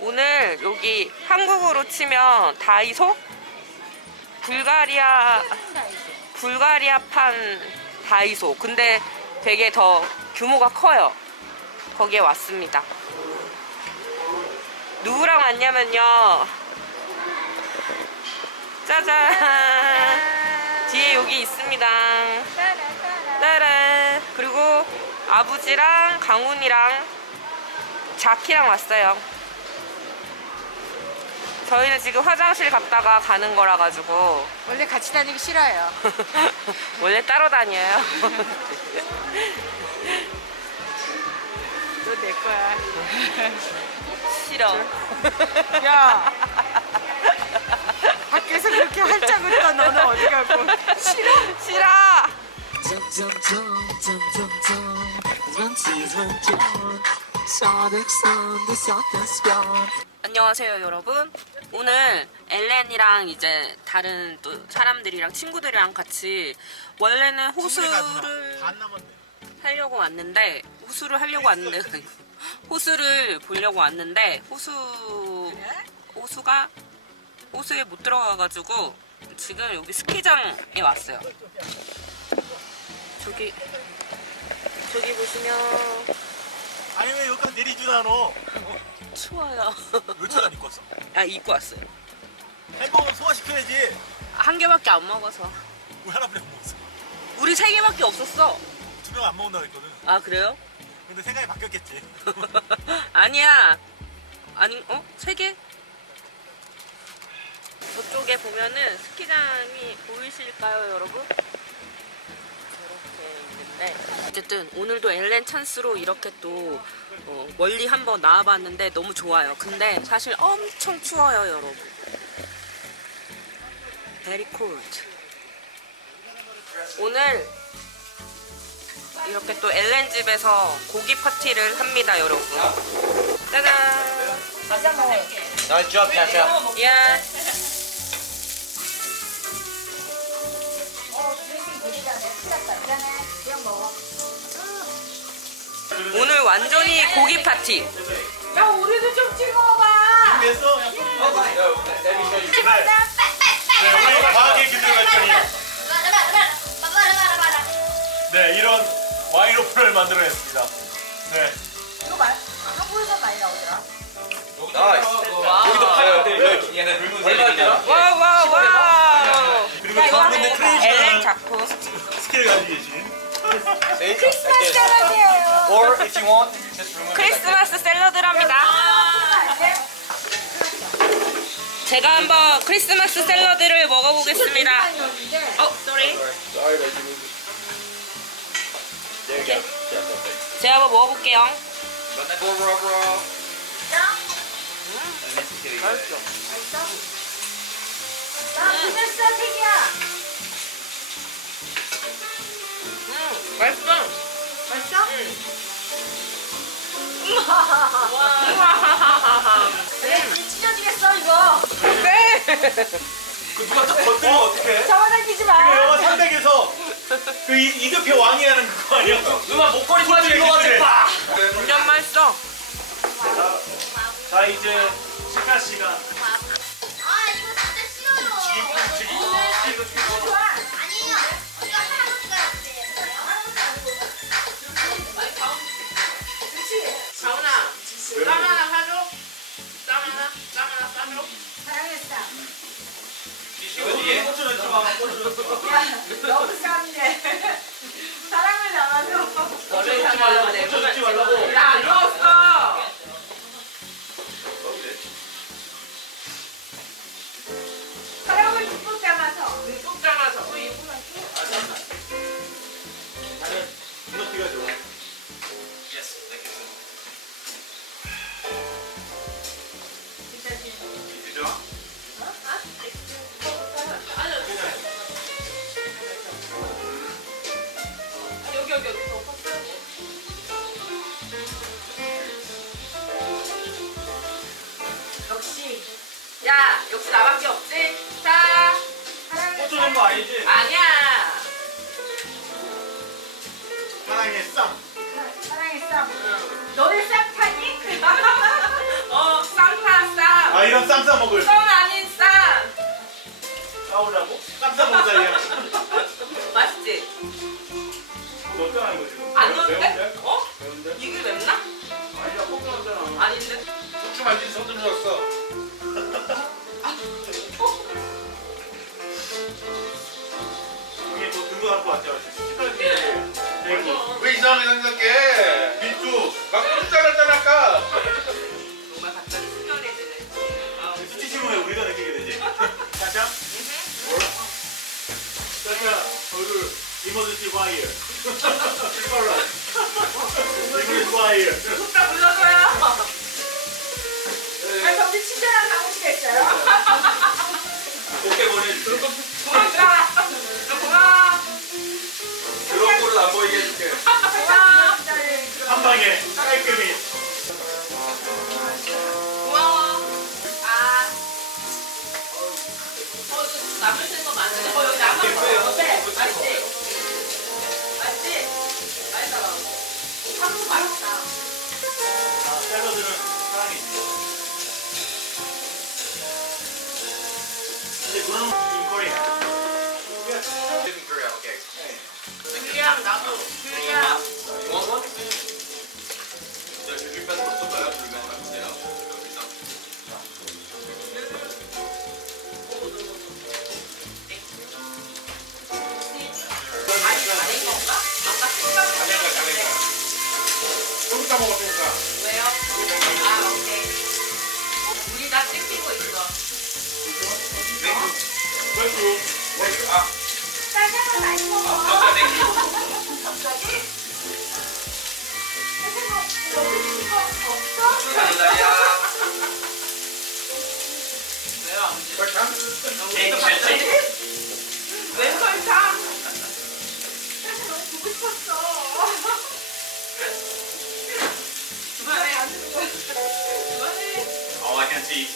오늘 여기 한국으로 치면 다이소? 불가리아 불가리아판 다이소. 근데 되게 더 규모가 커요. 거기에 왔습니다. 누구랑 왔냐면요. 짜잔. 뒤에 여기 있습니다. 따란. 그리고 아버지랑 강훈이랑 자키랑 왔어요. 저희는 지금 화장실 갔다가 가는 거라 가지고 원래 같이 다니기 싫어요. 원래 따로 다녀요. 너 내 거야. 싫어. 야. 밖에서 그렇게 활짝 웃다 너는 어디 가고. 싫어? 싫어. 안녕하세요, 여러분. 오늘 엘렌이랑 이제 다른 또 사람들이랑 친구들이랑 같이 원래는 호수를 하려고 왔는데 호수를 하려고 왔는데 호수를 보려고 왔는데 호수 호수가 호수에 못 들어가가지고 지금 여기 스키장에 왔어요. 저기 저기 보시면 아니 왜 여기까지 내리지도 않아? 추워요. 열차안 입고 왔어? 아 입고 왔어요. 햄버거 소화시켜야지 한 개밖에 안 먹어서. 왜 하나뿐이 안 먹었어? 우리 세 개밖에 없었어. 두 명 안 먹는다고 했거든 아 그래요? 근데 생각이 바뀌었겠지 아니야. 아니 어? 세 개? 저쪽에 보면은 스키장이 보이실까요, 여러분? 있는데 어쨌든 오늘도 엘렌 찬스로 이렇게 또 어, 멀리 한번 나와봤는데 너무 좋아요. 근데 사실 엄청 추워요, 여러분. Very cold. 오늘 이렇게 또 엘렌 집에서 고기 파티를 합니다, 여러분. 짜잔. Nice job, Tasha. 야. 오늘 완전히 고기 파티. 야, 우리도 좀 찍어봐. 됐어? You. 네, 우리 과학의 기술을 했더니 네 이런 와인로프를 만들어냈습니다 네 이거 말, 한국에서 많이 나오더라. Nice. 여기도. Look, 얘는 붉은 색이잖아. 와우 와우 와우. 그리고 저분들 엘렌 크레이션 자코. 스킬을 가지고 계신 This. 사랑해요. Or if you want, just remove it. 크리스마스 샐러드랍니다. 제가 한번 크리스마스 샐러드를 먹어보겠습니다. 어, sorry. Sorry, but you moved it. There you go. Yeah, perfect. 제가 한번 먹어볼게요. Run that over, over, over. And this is getting good. 나 보냈어, 태기야. 맛있어. 맛있어? 우와. 네, 찢어지겠어, 이거. 네. 그 누가 딱 건드리면 어떡해? 잡아당기지 그 마. 영화 상백에서 그 이- 이두표 왕이 하는 그거 아니야? 누나 목걸이 빠진 거 같아. 완전 맛있어. 자 이제 식사 시간 야, 역시 나밖에 없지? 자, 꽂혀 넣은 거 아니지? 아니야. 사랑의 쌈 사랑했어. 너네 쌈 타니? 어, 쌈파. 아 이런 쌈 싸 먹을 썸 아닌 쌈. 싸우라고? 쌈 싸먹을 사이야 맛있지? 너 떠나는 거지 안 넣는데? 어? 매운데? 이게 맵나? 아니야 꼭 나오잖아 아닌데? 고추 만진 손 들어줬어. 형이 뭐 들고 갖고 왔죠 시끄럽게 대구 왜 이상하게 생각해? 민주 막 잘랐잖아 아까. 정말 갑자기 숙연해지네. 아, 수치심을 왜 우리가 느끼게 되지? 짜장? 짜장 얼굴 이모드티 와이어 실버라 이모드티 와이어 딱 불러 can see.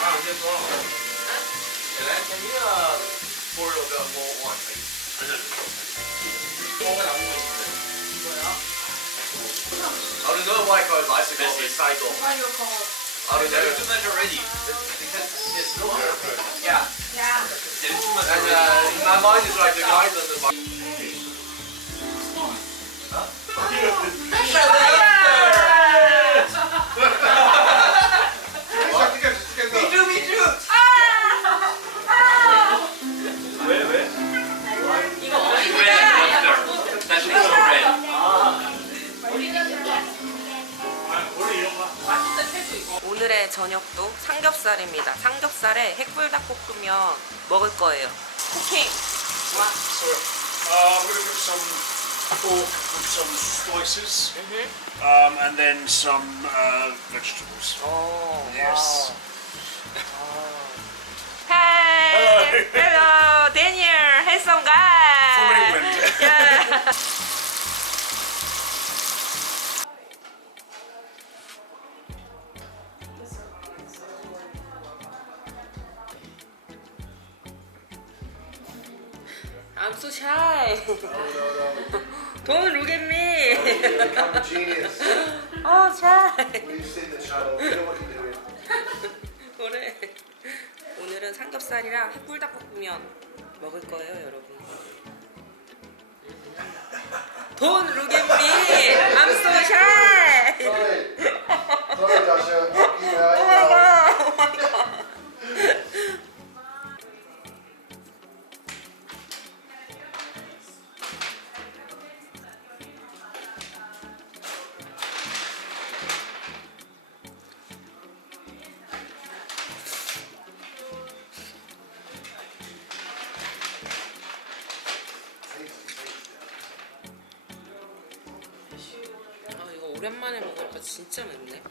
아, 안 됐어. Ellen, can you uh, pour a little bit more wine, please? 먹으면 안 먹는데. 뭐야? I don't know why God likes to call this cycle. 아, 이거. I don't know. Too much already. Because it's not Yeah. 야. And uh, my mind is like the guys on the bike. 미 오늘의 저녁도 삼겹살입니다. 삼겹살에 핵불닭볶음면 먹을 거예요. 쿠킹. 와. Uh, I'm going to cook some pork with some spices, um, and then some uh, vegetables. 오. Yes. Hey. Hello, Daniel. Handsome guy. From England. Yeah. Shy. Don't look at me. I'm a genius. oh, shy. We've seen the channel. We know what you're doing. 그래. 오늘은 삼겹살이랑 핵불닭볶음면 먹을 거예요, 여러분. Don't look at me. I'm so shy. Sorry. Sorry, Joshua. Keep my Oh my god. 오랜만에 먹으니까 진짜 맵네.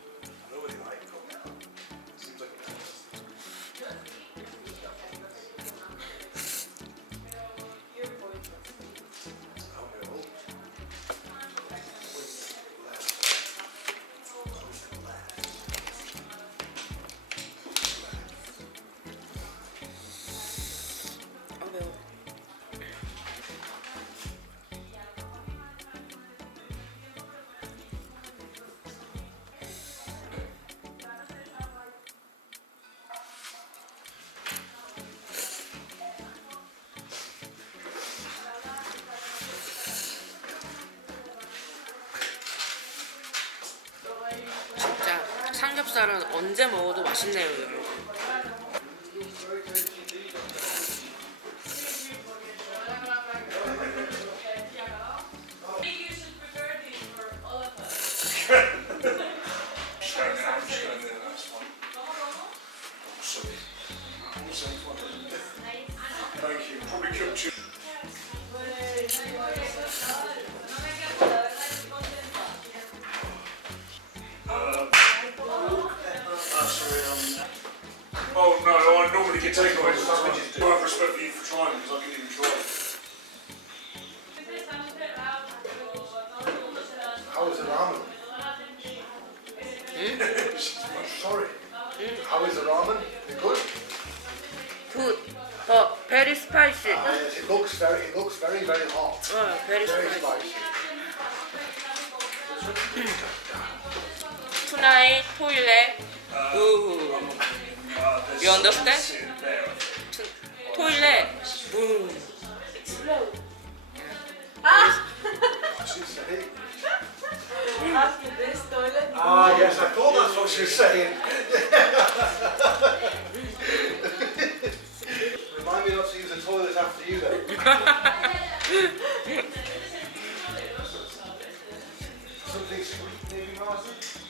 삼겹살은 언제 먹어도 맛있네요, 여러분. can take away the fact that you do. I have respect for you for trying because I can even try. How is it ramen? I'm hmm? sorry. How is the ramen? Good? Good, Hot. very spicy. Yes, it looks very, it looks very, very hot. Oh, very Very spicy. spicy. Tonight, toilet. Uh, Ooh. Uh, You understand? toilet. Boom. Ah! Ah, yes, I thought that's what she was saying. Remind me not to use the toilet after you, then. Something sweet, maybe, Martin?